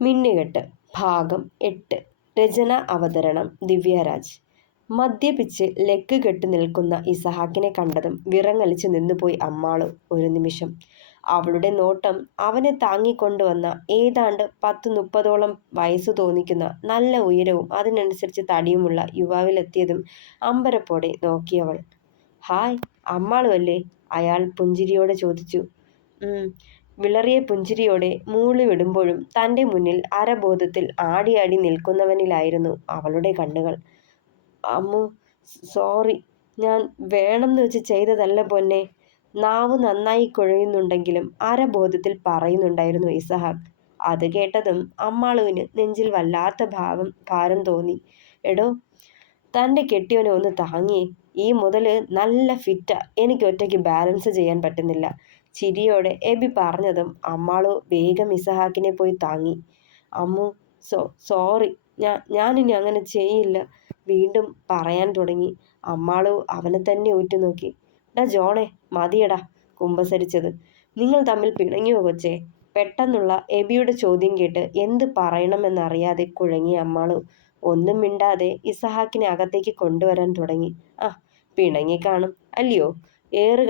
മിന്നുകെട്ട് ഭാഗം 8. രചന അവതരണം ദിവ്യരാജ്. മദ്യപിച്ച് ലെഗ് കെട്ടി നിൽക്കുന്ന ഇസഹാക്കിനെ കണ്ടതും വിറങ്ങലിച്ചു നിന്നുപോയി അമ്മാളു ഒരു നിമിഷം. അവളുടെ നോട്ടം അവനെ താങ്ങിക്കൊണ്ടുവന്ന ഏതാണ്ട് 10-30ഓളം വയസ്സു തോന്നിക്കുന്ന നല്ല ഉയരവും അതിനനുസരിച്ച് തടിയുമുള്ള യുവാവിലെത്തിയതും അമ്പരപ്പോടെ നോക്കിയവൾ. ഹായ്, അമ്മാളു അല്ലേ? അയാൾ പുഞ്ചിരിയോടെ ചോദിച്ചു. വിളറിയ പുഞ്ചിരിയോടെ മൂളി വിടുമ്പോഴും തൻ്റെ മുന്നിൽ അരബോധത്തിൽ ആടിയാടി നിൽക്കുന്നവനിലായിരുന്നു അവളുടെ കണ്ണുകൾ. അമ്മു, സോറി, ഞാൻ വേണമെന്ന് വെച്ച് ചെയ്തതല്ല പൊന്നെ. നാവ് നന്നായി കുഴയുന്നുണ്ടെങ്കിലും അരബോധത്തിൽ പറയുന്നുണ്ടായിരുന്നു ഇസഹാക്ക്. അത് കേട്ടതും അമ്മാളുവിന് നെഞ്ചിൽ വല്ലാത്ത ഭാരം തോന്നി. എടോ, തൻ്റെ കെട്ടിയവനെ ഒന്ന് താങ്ങിയേ. ഈ മുതല് നല്ല ഫിറ്റാ, എനിക്ക് ഒറ്റയ്ക്ക് ബാലൻസ് ചെയ്യാൻ പറ്റുന്നില്ല. ചിരിയോടെ എബി പറഞ്ഞതും അമ്മാളു വേഗം ഇസഹാക്കിനെ പോയി താങ്ങി. അമ്മു, സോറി, ഞാനിനി അങ്ങനെ ചെയ്യില്ല, വീണ്ടും പറയാൻ തുടങ്ങി. അമ്മാളു അവനെ തന്നെ ഉറ്റുനോക്കി. ഡാ ജോണേ, മതിയടാ കുമ്പസരിച്ചത്. നിങ്ങൾ തമ്മിൽ പിണങ്ങിയോ കൊച്ചേ? പെട്ടെന്നുള്ള എബിയുടെ ചോദ്യം കേട്ട് എന്ത് പറയണമെന്നറിയാതെ കുഴങ്ങി അമ്മാളു. ഒന്നും മിണ്ടാതെ ഇസഹാക്കിനെ അകത്തേക്ക് കൊണ്ടുവരാൻ തുടങ്ങി. പിണങ്ങിക്കാണും അല്ലയോ?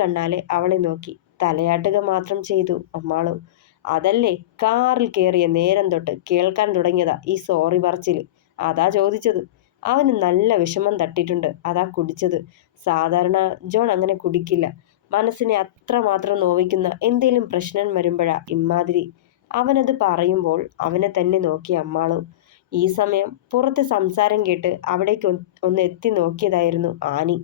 കണ്ണാലെ അവളെ നോക്കി തലയാട്ടുക മാത്രം ചെയ്തു അമ്മാളു. അതല്ലേ, കാറിൽ കയറിയ നേരം തൊട്ട് കേൾക്കാൻ തുടങ്ങിയതാ ഈ സോറി പറച്ചില്. അതാ ചോദിച്ചത്. അവന് നല്ല വിഷമം തട്ടിയിട്ടുണ്ട്, അതാ കുടിച്ചത്. സാധാരണ ജോൺ അങ്ങനെ കുടിക്കില്ല. മനസ്സിനെ അത്രമാത്രം നോവിക്കുന്ന എന്തേലും പ്രശ്നം വരുമ്പോഴാ ഇമ്മാതിരി. അവനത് പറയുമ്പോൾ അവനെ തന്നെ നോക്കി അമ്മാളു. ഈ സമയം പുറത്തെ സംസാരം കേട്ട് അവിടേക്ക് ഒന്ന് എത്തി നോക്കിയതായിരുന്നു ആനി.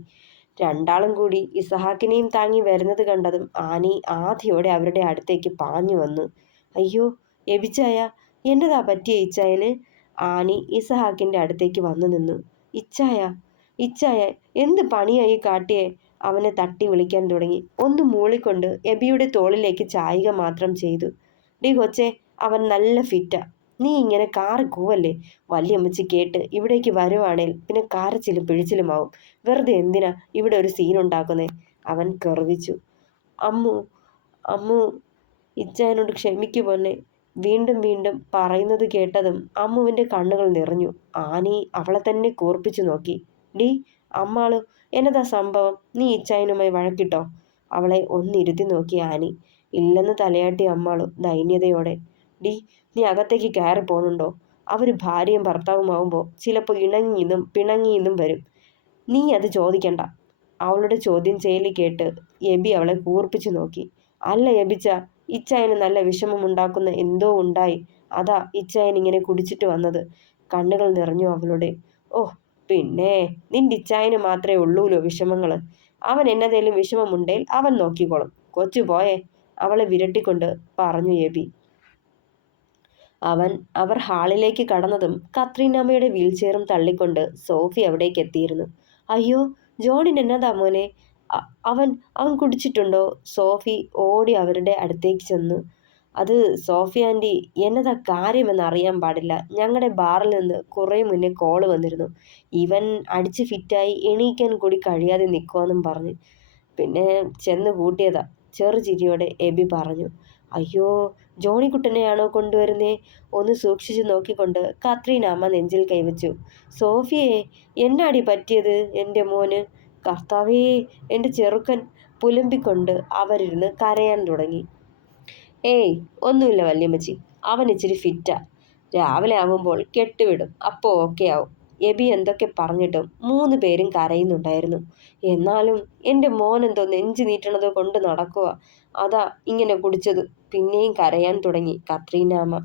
രണ്ടാളും കൂടി ഇസഹാക്കിനെയും താങ്ങി വരുന്നത് കണ്ടതും ആനി ആധിയോടെ അവരുടെ അടുത്തേക്ക് പാഞ്ഞു വന്നു. അയ്യോ എബിച്ചായ, എന്നതാ പറ്റിയ ഇച്ചായന്? ആനി ഇസഹാക്കിന്റെ അടുത്തേക്ക് വന്നു നിന്നു. ഇച്ചായ എന്ത് പണിയായി കാട്ടിയേ? അവനെ തട്ടി വിളിക്കാൻ തുടങ്ങി. ഒന്ന് മൂളിക്കൊണ്ട് എബിയുടെ തോളിലേക്ക് ചായുക മാത്രം ചെയ്തു. ഡി കൊച്ചേ, അവൻ നല്ല ഫിറ്റാ. നീ ഇങ്ങനെ കാറ് കൂവല്ലേ? വല്യമ്മച്ചി കേട്ട് ഇവിടേക്ക് വരുവാണേൽ പിന്നെ കാരച്ചിലും പിഴിച്ചിലുമാവും. വെറുതെ എന്തിനാ ഇവിടെ ഒരു സീനുണ്ടാക്കുന്നേ? അവൻ കെറുവിച്ചു. അമ്മു, ഇച്ചായനോട് ക്ഷമിക്കു പൊന്നെ. വീണ്ടും വീണ്ടും പറയുന്നത് കേട്ടതും അമ്മുവിൻ്റെ കണ്ണുകൾ നിറഞ്ഞു. ആനി അവളെ തന്നെ കൂർപ്പിച്ചു നോക്കി. ഡി അമ്മാളു, എന്നതാ സംഭവം? നീ ഇച്ചായനുമായി വഴക്കിട്ടോ? അവളെ ഒന്നിരുത്തി നോക്കി ആനി. ഇല്ലെന്ന് തലയാട്ടി അമ്മാളു ദൈന്യതയോടെ. ഡി, നീ അകത്തേക്ക് കയറി പോണുണ്ടോ? അവർ ഭാര്യയും ഭർത്താവുമാവുമ്പോൾ ചിലപ്പോൾ ഇണങ്ങിയെന്നും പിണങ്ങിയെന്നും വരും. നീ അത് ചോദിക്കണ്ട. അവളുടെ ചോദ്യം ചെയ്യല് കേട്ട് എബി അവളെ കൂർപ്പിച്ചു നോക്കി. അല്ല എബിച്ച, ഇച്ചായന് നല്ല വിഷമമുണ്ടാക്കുന്ന എന്തോ ഉണ്ടായി. അതാ ഇച്ചായൻ ഇങ്ങനെ കുടിച്ചിട്ട് വന്നത്. കണ്ണുകൾ നിറഞ്ഞു അവളുടെ. ഓ പിന്നെ, നിന്റെ ഇച്ചായന് മാത്രമേ ഉള്ളൂലോ വിഷമങ്ങൾ. അവൻ എന്നതേലും വിഷമമുണ്ടേൽ അവൻ നോക്കിക്കോളും. കൊച്ചു പോയേ, അവളെ വിരട്ടിക്കൊണ്ട് പറഞ്ഞു എബി. അവർ ഹാളിലേക്ക് കടന്നതും കത്രീനാമ്മയുടെ വീൽചെയറും തള്ളിക്കൊണ്ട് സോഫി അവിടേക്ക് എത്തിയിരുന്നു. അയ്യോ ജോണിന് എന്നതാ മോനെ? അവൻ കുടിച്ചിട്ടുണ്ടോ? സോഫി ഓടി അവരുടെ അടുത്തേക്ക് ചെന്നു. അത് സോഫി ആൻറ്റി, എന്നതാ കാര്യമെന്ന് അറിയാൻ പാടില്ല. ഞങ്ങളുടെ ബാറിൽ നിന്ന് കുറേ മുന്നേ കോള് വന്നിരുന്നു. ഇവൻ അടിച്ച് ഫിറ്റായി എണീക്കാൻ കൂടി കഴിയാതെ നിൽക്കുമെന്നും പറഞ്ഞ് പിന്നെ ചെന്ന് കൂട്ടിയതാ. ചെറുചിരിയോടെ എബി പറഞ്ഞു. അയ്യോ, ജോണിക്കുട്ടനെയാണോ കൊണ്ടുവരുന്നേ? ഒന്ന് സൂക്ഷിച്ചു നോക്കിക്കൊണ്ട് കത്രീനാമ്മ നെഞ്ചിൽ കൈവച്ചു. സോഫിയെ, എന്നാടി പറ്റിയത് എൻ്റെ മോന്? കർത്താവേ, എൻ്റെ ചെറുക്കൻ പുലമ്പിക്കൊണ്ട് അവരിരുന്ന് കരയാൻ തുടങ്ങി. ഒന്നുമില്ല വല്യമ്മച്ചി, അവൻ ഇച്ചിരി ഫിറ്റാ. രാവിലെ ആവുമ്പോൾ കെട്ടുവിടും, അപ്പോൾ ഓക്കെ ആവും. എബി എന്തൊക്കെ പറഞ്ഞിട്ടും 3 പേരും കരയുന്നുണ്ടായിരുന്നു. എന്നാലും എൻ്റെ മോൻ എന്തോ നെഞ്ചു നീട്ടണത് കൊണ്ട് നടക്കുക. അതാ ഇങ്ങനെ കുടിച്ചത്. പിന്നെയും കരയാൻ തുടങ്ങി കത്രീനാമ്മ.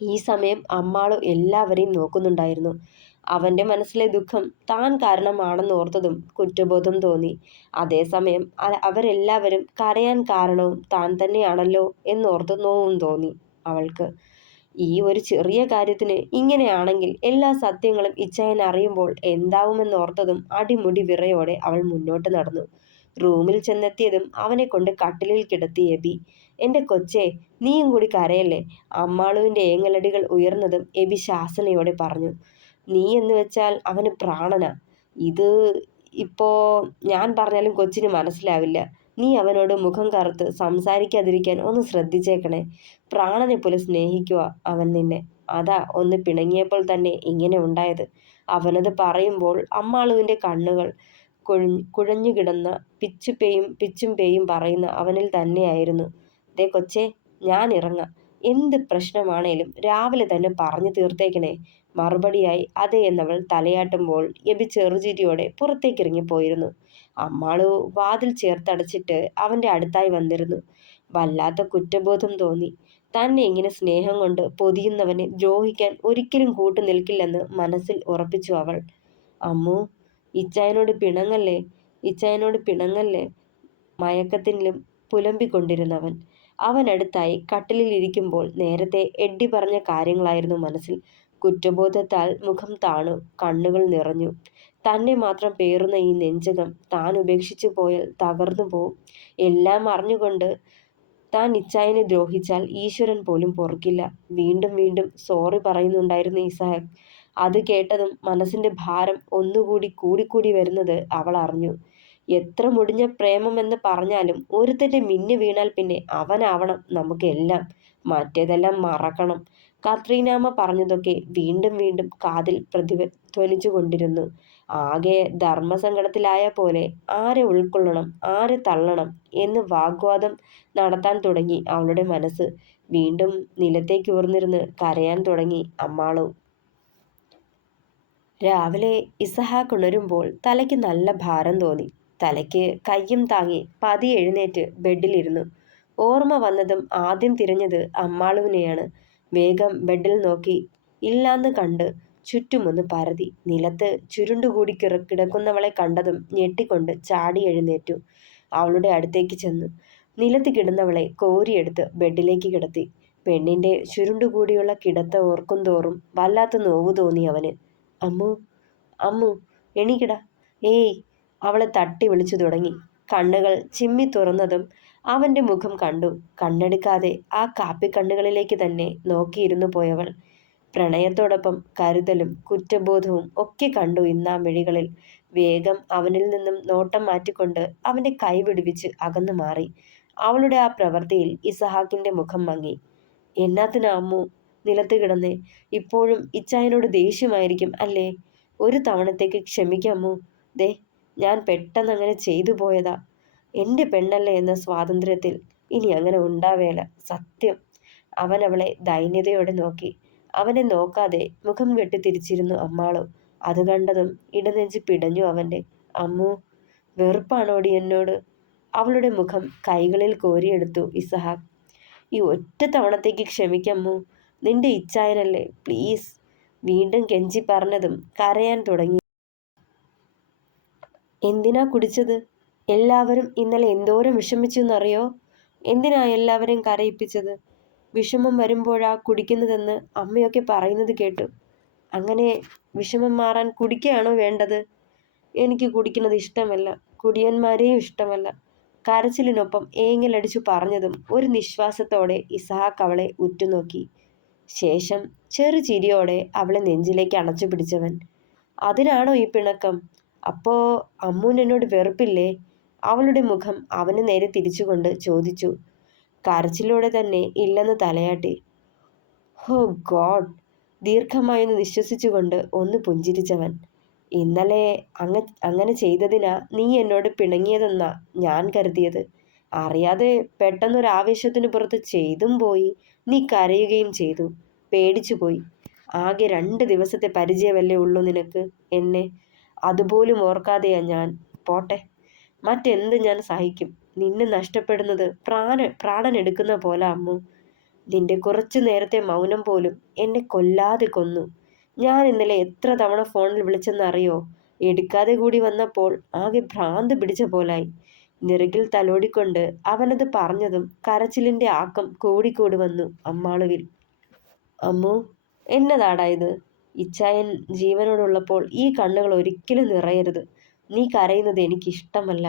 ഈ സമയം അമ്മാളു എല്ലാവരെയും നോക്കുന്നുണ്ടായിരുന്നു. അവൻ്റെ മനസ്സിലെ ദുഃഖം താൻ കാരണമാണെന്ന് ഓർത്തതും കുറ്റബോധം തോന്നി. അതേസമയം അവരെല്ലാവരും കരയാൻ കാരണവും താൻ തന്നെയാണല്ലോ എന്നോർത്ത് നോവും തോന്നി അവൾക്ക്. ഈ ഒരു ചെറിയ കാര്യത്തിന് ഇങ്ങനെയാണെങ്കിൽ എല്ലാ സത്യങ്ങളും ഇച്ചായൻ അറിയുമ്പോൾ എന്താവുമെന്നോർത്തതും അടിമുടി വിറയോടെ അവൾ മുന്നോട്ട് നടന്നു. റൂമിൽ ചെന്നെത്തിയതും അവനെ കൊണ്ട് കട്ടിലിൽ കിടത്തി എബി. എൻ്റെ കൊച്ചേ, നീയും കൂടി കരയല്ലേ? അമ്മാളുവിൻ്റെ ഏങ്ങലടികൾ ഉയർന്നതും എബി ശാസനയോടെ പറഞ്ഞു. നീ എന്ന് വെച്ചാൽ അവന് പ്രാണനാ. ഇത് ഇപ്പോൾ ഞാൻ പറഞ്ഞാലും കൊച്ചിന് മനസ്സിലാവില്ല. നീ അവനോട് മുഖം കറുത്ത് സംസാരിക്കാതിരിക്കാൻ ഒന്ന് ശ്രദ്ധിച്ചേക്കണേ. പ്രാണനെ പോലെ സ്നേഹിക്കുക അവൻ നിന്നെ. അതാ ഒന്ന് പിണങ്ങിയപ്പോൾ തന്നെ ഇങ്ങനെ ഉണ്ടായത്. അവനത് പറയുമ്പോൾ അമ്മാളുവിൻ്റെ കണ്ണുകൾ കുഴഞ്ഞുകിടന്ന പിച്ചും പേയും പറയുന്ന അവനിൽ തന്നെയായിരുന്നു. ദേ കൊച്ചേ, ഞാൻ ഇറങ്ങാം. എന്ത് പ്രശ്നമാണേലും രാവിലെ തന്നെ പറഞ്ഞു തീർത്തേക്കണേ. മറുപടിയായി അതെ എന്നവൾ തലയാട്ടുമ്പോൾ എബി ചെറുചിരിയോടെ പുറത്തേക്കിറങ്ങിപ്പോയിരുന്നു. അമ്മാളു വാതിൽ ചേർത്തടച്ചിട്ട് അവൻ്റെ അടുത്തായി വന്നിരുന്നു. വല്ലാത്ത കുറ്റബോധം തോന്നി. തന്നെ ഇങ്ങനെ സ്നേഹം കൊണ്ട് പൊതിയുന്നവനെ ദ്രോഹിക്കാൻ ഒരിക്കലും കൂട്ടു നിൽക്കില്ലെന്ന് മനസ്സിൽ ഉറപ്പിച്ചു അവൾ. അമ്മു, ഇച്ചായനോട് പിണങ്ങല്ലേ, ഇച്ചായനോട് പിണങ്ങല്ലേ. മയക്കത്തിലും പുലമ്പിക്കൊണ്ടിരുന്നവൻ അവനടുത്തായി കട്ടിലിൽ ഇരിക്കുമ്പോൾ നേരത്തെ എഡ്ഡി പറഞ്ഞ കാര്യങ്ങളായിരുന്നു മനസ്സിൽ. കുറ്റബോധത്താൽ മുഖം താണു, കണ്ണുകൾ നിറഞ്ഞു. തന്നെ മാത്രം പേറുന്ന ഈ നെഞ്ചകം താൻ ഉപേക്ഷിച്ചു പോയാൽ തകർന്നു പോവും. എല്ലാം അറിഞ്ഞുകൊണ്ട് താൻ ഇച്ചായനെ ദ്രോഹിച്ചാൽ ഈശ്വരൻ പോലും പൊറുക്കില്ല. വീണ്ടും വീണ്ടും സോറി പറയുന്നുണ്ടായിരുന്നു ഇസഹാക്ക്. അത് കേട്ടതും മനസ്സിന്റെ ഭാരം ഒന്നുകൂടി കൂടിക്കൂടി വരുന്നത് അവൾ അറിഞ്ഞു. എത്ര മുടിഞ്ഞ പ്രേമമെന്ന് പറഞ്ഞാലും ഒരുത്തൻ്റെ മിന്നു വീണാൽ പിന്നെ അവനാവണം നമുക്കെല്ലാം. മറ്റേതെല്ലാം മറക്കണം. കത്രീനാമ്മ പറഞ്ഞതൊക്കെ വീണ്ടും വീണ്ടും കാതിൽ പ്രതിധ്വനിച്ചു കൊണ്ടിരുന്നു. ആകെ ധർമ്മസങ്കടത്തിലായ പോലെ ആരെ ഉൾക്കൊള്ളണം, ആരെ തള്ളണം എന്ന് വാഗ്വാദം നടത്താൻ തുടങ്ങി അവളുടെ മനസ്സ്. വീണ്ടും നിലത്തേക്ക് ഊർന്നിരുന്ന് കരയാൻ തുടങ്ങി അമ്മാളു. രാവിലെ ഇസഹാക്ക് ഉണരുമ്പോൾ തലയ്ക്ക് നല്ല ഭാരം തോന്നി. തലയ്ക്ക് കയ്യും താങ്ങി പതിയെ എഴുന്നേറ്റ് ബെഡിലിരുന്നു. ഓർമ്മ വന്നതും ആദ്യം തിരഞ്ഞത് അമ്മാളുവിനെയാണ്. വേഗം ബെഡിൽ നോക്കി. ഇല്ലാന്ന് കണ്ട് ചുറ്റുമൊന്ന് പരതി. നിലത്ത് ചുരുണ്ടുകൂടി കിടക്കുന്നവളെ കണ്ടതും ഞെട്ടിക്കൊണ്ട് ചാടി എഴുന്നേറ്റു. അവളുടെ അടുത്തേക്ക് ചെന്നു. നിലത്ത് കിടന്നവളെ കോരിയെടുത്ത് ബെഡിലേക്ക് കിടത്തി. പെണ്ണിൻ്റെ ചുരുണ്ടുകൂടിയുള്ള കിടത്ത ഓർക്കും തോറും വല്ലാത്ത നോവു തോന്നി അവന്. അമ്മു, അമ്മു, എണീക്കടാ. ഏയ്, അവളെ തട്ടി വിളിച്ചു തുടങ്ങി. കണ്ണുകൾ ചിമ്മി തുറന്നതും അവൻ്റെ മുഖം കണ്ടു. കണ്ണെടുക്കാതെ ആ കാപ്പിക്കണ്ണുകളിലേക്ക് തന്നെ നോക്കിയിരുന്നു പോയവൾ. പ്രണയത്തോടൊപ്പം കരുതലും കുറ്റബോധവും ഒക്കെ കണ്ടു ഇന്നാ മിഴികളിൽ. വേഗം അവനിൽ നിന്നും നോട്ടം മാറ്റിക്കൊണ്ട് അവൻ്റെ കൈ വിടുവിച്ച് അകന്നു മാറി. അവളുടെ ആ പ്രവൃത്തിയിൽ ഇസഹാക്കിൻ്റെ മുഖം മങ്ങി. എന്നാത്തിനാ അമ്മു നിലത്ത് കിടന്നേ? ഇപ്പോഴും ഇച്ചായനോട് ദേഷ്യമായിരിക്കും അല്ലേ? ഒരു തവണത്തേക്ക് ക്ഷമിക്കാമോ? ദേ, ഞാൻ പെട്ടെന്നങ്ങനെ ചെയ്തു പോയതാ. എൻ്റെ പെണ്ണല്ലേ എന്ന സ്വാതന്ത്ര്യത്തിൽ ഇനി അങ്ങനെ ഉണ്ടാവേല, സത്യം. അവൻ അവളെ ദൈന്യതയോടെ നോക്കി. അവനെ നോക്കാതെ മുഖം കെട്ടി തിരിച്ചിരുന്നു അമ്മാളു. അത് കണ്ടതും ഇടനെഞ്ച് പിടഞ്ഞു അവൻ്റെ. അമ്മു, വെറുപ്പാണോടി എന്നോട്? അവളുടെ മുഖം കൈകളിൽ കോരിയെടുത്തു ഇസഹാക്ക്. ഈ ഒറ്റ തവണത്തേക്ക് ക്ഷമിക്കമ്മു, നിന്റെ ഇച്ചായനല്ലേ, പ്ലീസ്. വീണ്ടും കെഞ്ചി പറഞ്ഞതും കരയാൻ തുടങ്ങി. എന്തിനാ കുടിച്ചത്? എല്ലാവരും ഇന്നലെ എന്തോരം വിഷമിച്ചു എന്നറിയോ? എന്തിനാ എല്ലാവരെയും കരയിപ്പിച്ചത്? വിഷമം വരുമ്പോഴാ കുടിക്കുന്നതെന്ന് അമ്മയൊക്കെ പറയുന്നത് കേട്ടു. അങ്ങനെ വിഷമം മാറാൻ കുടിക്കുകയാണോ വേണ്ടത്? എനിക്ക് കുടിക്കുന്നത് ഇഷ്ടമല്ല, കുടിയന്മാരെയും ഇഷ്ടമല്ല. കരച്ചിലിനൊപ്പം ഏങ്ങലടിച്ചു പറഞ്ഞതും ഒരു നിശ്വാസത്തോടെ ഇസഹാക്ക് അവളെ ഉറ്റുനോക്കി. ശേഷം ചെറു ചിരിയോടെ അവളെ നെഞ്ചിലേക്ക് അണച്ചു പിടിച്ചവൻ. അതിനാണോ ഈ പിണക്കം? അപ്പോ അമ്മൂന് എന്നോട് വെറുപ്പില്ലേ? അവളുടെ മുഖം അവന് നേരെ തിരിച്ചുകൊണ്ട് ചോദിച്ചു. കരച്ചിലൂടെ തന്നെ ഇല്ലെന്ന് തലയാട്ടി. ഹോ ഗോഡ്! ദീർഘമായൊന്ന് നിശ്വസിച്ചുകൊണ്ട് ഒന്ന് പുഞ്ചിരിച്ചവൻ. ഇന്നലെ അങ്ങനെ ചെയ്തതിനാ നീ എന്നോട് പിണങ്ങിയതെന്നാ ഞാൻ കരുതിയത്. അറിയാതെ പെട്ടെന്നൊരാവേശത്തിന് പുറത്ത് ചെയ്തും പോയി. നീ കരയുകയും ചെയ്തു. പേടിച്ചു പോയി. ആകെ 2 ദിവസത്തെ പരിചയമല്ലേ ഉള്ളൂ നിനക്ക് എന്നെ. അതുപോലും ഓർക്കാതെയാ ഞാൻ. പോട്ടെ, മറ്റെന്ത് ഞാൻ സഹിക്കും. നിന്നെ നഷ്ടപ്പെടുന്നത് പ്രാണനെടുക്കുന്ന പോലെ അമ്മു. നിന്റെ കുറച്ചു നേരത്തെ മൗനം പോലും എന്നെ കൊല്ലാതെ കൊന്നു. ഞാൻ ഇന്നലെ എത്ര തവണ ഫോണിൽ വിളിച്ചെന്നറിയോ? എടുക്കാതെ കൂടി വന്നപ്പോൾ ആകെ ഭ്രാന്ത് പിടിച്ച പോലായി. നിറകിൽ തലോടിക്കൊണ്ട് അവനത് പറഞ്ഞതും കരച്ചിലിൻ്റെ ആക്കം കൂടിക്കൂടി വന്നു അമ്മാളുവിൽ. അമ്മു, എന്നതാടാ ഇത്? ഇച്ചായൻ ജീവനോടുള്ളപ്പോൾ ഈ കണ്ണുകൾ ഒരിക്കലും നിറയരുത്. നീ കരയുന്നത് എനിക്കിഷ്ടമല്ല.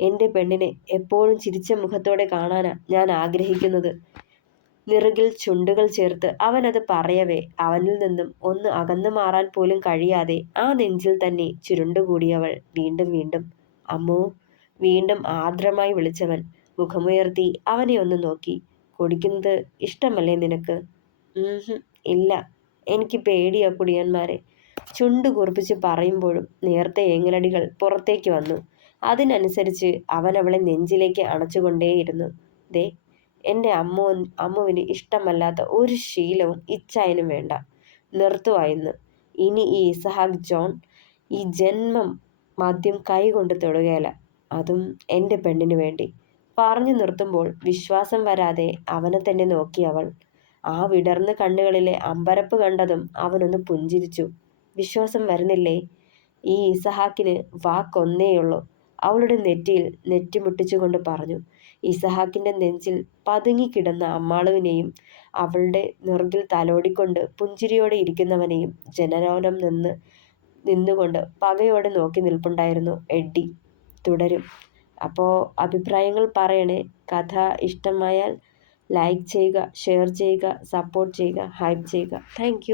എൻ്റെ പെണ്ണിനെ എപ്പോഴും ചിരിച്ച മുഖത്തോടെ കാണാനാ ഞാൻ ആഗ്രഹിക്കുന്നത്. നിറുകിൽ ചുണ്ടുകൾ ചേർത്ത് അവനത് പറയവേ അവനിൽ നിന്നും ഒന്ന് അകന്നു മാറാൻ പോലും കഴിയാതെ ആ നെഞ്ചിൽ തന്നെ ചുരുണ്ടുകൂടിയവൾ വീണ്ടും വീണ്ടും. അമ്മു, വീണ്ടും ആർദ്രമായി വിളിച്ചവൻ മുഖമുയർത്തി അവനെ ഒന്ന് നോക്കി. കുടിക്കുന്നത് ഇഷ്ടമല്ലേ നിനക്ക്? ഇല്ല, എനിക്ക് പേടിയാ കുടിയന്മാരെ. ചുണ്ടു കുറിപ്പിച്ച് പറയുമ്പോഴും നേർത്ത ഏങ്ങലടികൾ പുറത്തേക്ക് വന്നു. അതിനനുസരിച്ച് അവൻ അവളെ നെഞ്ചിലേക്ക് അണച്ചുകൊണ്ടേയിരുന്നു. ദേ, എൻ്റെ അമ്മുവിന് ഇഷ്ടമല്ലാത്ത ഒരു ശീലവും ഇച്ചായനും വേണ്ട. നിർത്തുവായിരുന്നു. ഇനി ഈ ഇസഹാക്ക് ജോൺ ഈ ജന്മം മദ്യം കൈകൊണ്ട് തൊടുകയില്ല. അതും എൻ്റെ പെണ്ണിനു വേണ്ടി. പറഞ്ഞു നിർത്തുമ്പോൾ വിശ്വാസം വരാതെ അവനെ തന്നെ നോക്കി അവൾ. ആ വിടർന്ന കണ്ണുകളിലെ അമ്പരപ്പ് കണ്ടതും അവനൊന്ന് പുഞ്ചിരിച്ചു. വിശ്വാസം വരുന്നില്ലേ? ഈ ഇസഹാക്കിന് വാക്കൊന്നേയുള്ളൂ. അവളുടെ നെറ്റിയിൽ നെറ്റിമുട്ടിച്ചുകൊണ്ട് പറഞ്ഞു. ഇസഹാക്കിന്റെ നെഞ്ചിൽ പതുങ്ങിക്കിടന്ന അമ്മാളുവിനെയും അവളുടെ നെറുകിൽ തലോടിക്കൊണ്ട് പുഞ്ചിരിയോടെ ഇരിക്കുന്നവനെയും ജനലോലം നിന്നുകൊണ്ട് പകയോടെ നോക്കി നിൽപ്പുണ്ടായിരുന്നു എഡ്ഡി. തുടരും. അപ്പോൾ അഭിപ്രായങ്ങൾ പറയണേ. കഥ ഇഷ്ടമായാൽ ലൈക്ക് ചെയ്യുക, ഷെയർ ചെയ്യുക, സപ്പോർട്ട് ചെയ്യുക, ഹൈപ്പ് ചെയ്യുക. താങ്ക്